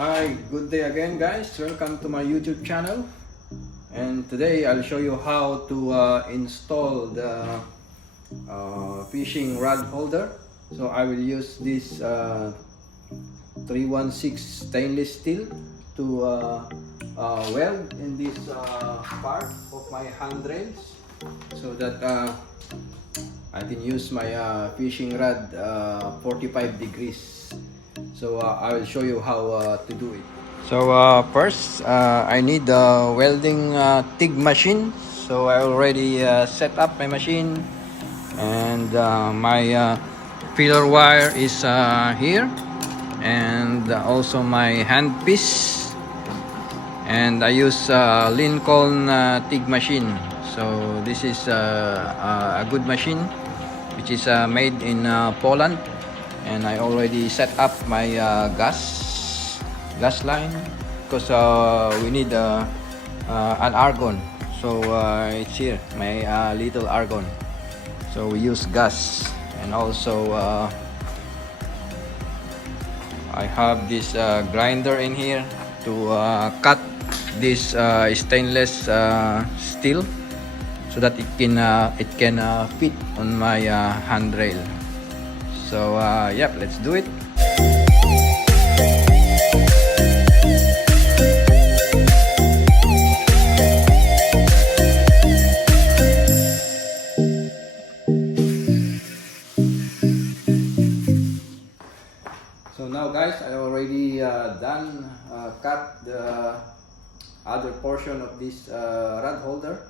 Hi, good day again guys, welcome to my YouTube channel, and today I'll show you how to install the fishing rod holder. So I will use this 316 stainless steel to weld in this part of my handrails so that I can use my fishing rod 45 degrees. So I will show you how to do it. So first I need the welding TIG machine. So I already set up my machine, and my filler wire is here, and also my handpiece, and I use Lincoln TIG machine. So this is a good machine which is made in Poland. And I already set up my gas line because we need an argon. So it's here, my little argon. So we use gas, and also I have this grinder in here to cut this stainless steel so that it can fit on my handrail. So yep, let's do it. So now guys, I already done cut the other portion of this rod holder.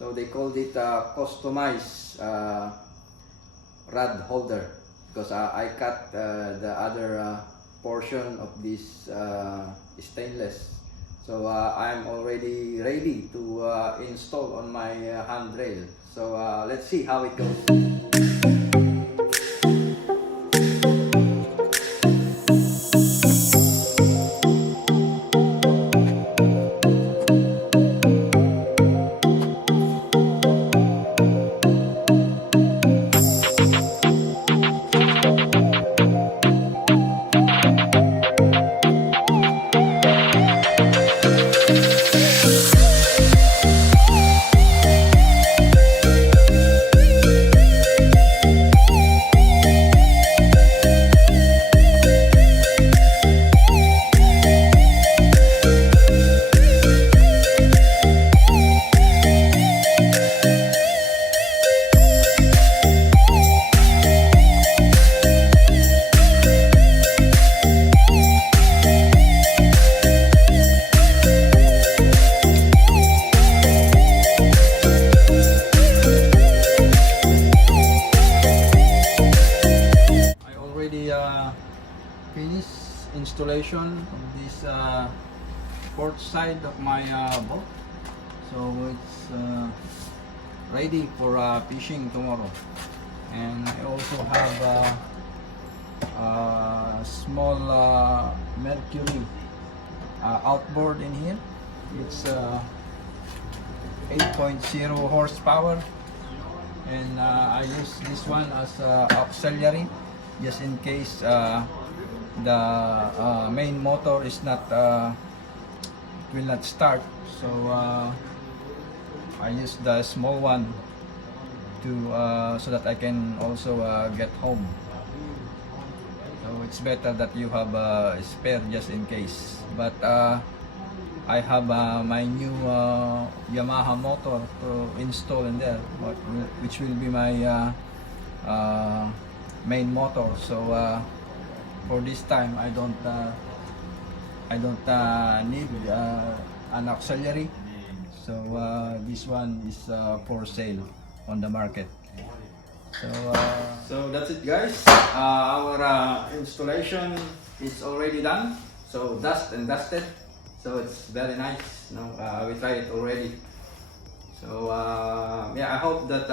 So they called it customized rod holder, because I cut the other portion of this stainless. So I'm already ready to install on my handrail. So let's see how it goes. Finish installation of this port side of my boat. So it's ready for fishing tomorrow. And I also have a small Mercury outboard in here. It's 8.0 horsepower, and I use this one as auxiliary just in case the main motor is not will not start. So I use the small one to so that I can also get home. So it's better that you have a spare just in case. But I have my new Yamaha motor to install in there, which will be my main motor. So for this time, I don't need an auxiliary. So this one is for sale on the market. So that's it, guys. Our installation is already done. So dust and dusted. So it's very nice. We tried it already. So yeah, I hope that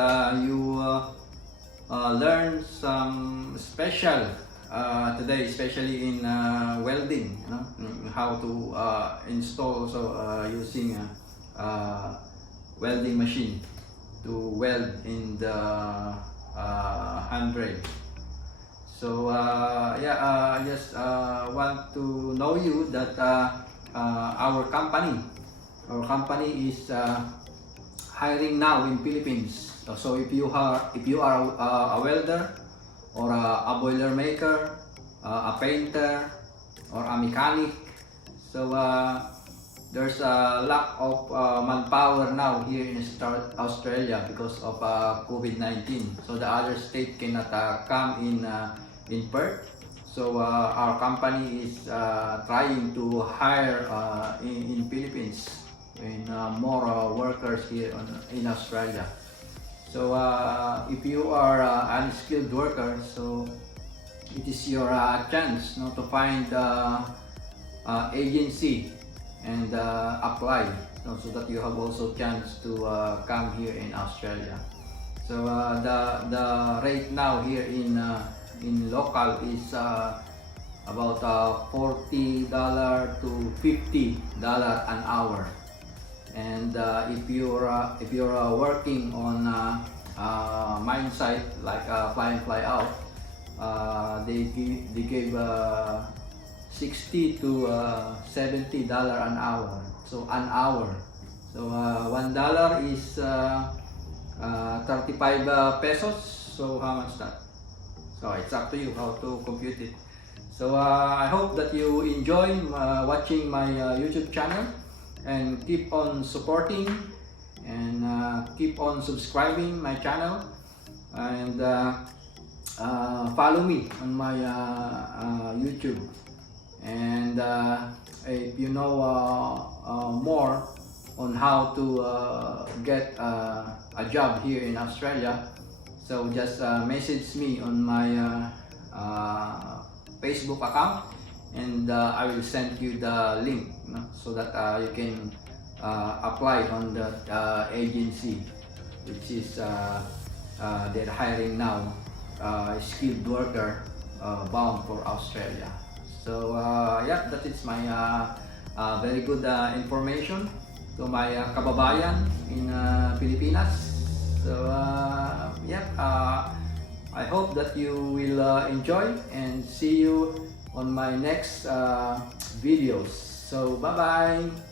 you learn some special today, especially in welding. How to install also using welding machine to weld in the handrail. So yeah, I just want to know you that our company is hiring now in Philippines. So if you are a welder or a boiler maker, a painter or a mechanic, so there's a lack of manpower now here in Australia because of COVID-19. So the other state cannot come in Perth. So our company is trying to hire in Philippines and more workers here in Australia. So if you are an unskilled worker, so it is your chance to find agency and apply, so that you have also chance to come here in Australia. So the rate now here in local is about $40 to $50 an hour. And if you're working on mine site like fly in fly out, they give $60 to $70 an hour. So an hour. So $1 is 35 pesos. So how much that? So it's up to you how to compute it. So I hope that you enjoy watching my YouTube channel, and keep on supporting and keep on subscribing my channel, and follow me on my YouTube. And if you know more on how to get a job here in Australia, so just message me on my Facebook account, and I will send you the link, so that you can apply on the agency, which is they're hiring now skilled worker bound for Australia. So yeah, that is my very good information to my kababayan in Pilipinas. So yeah, I hope that you will enjoy, and see you on my next videos. So bye bye.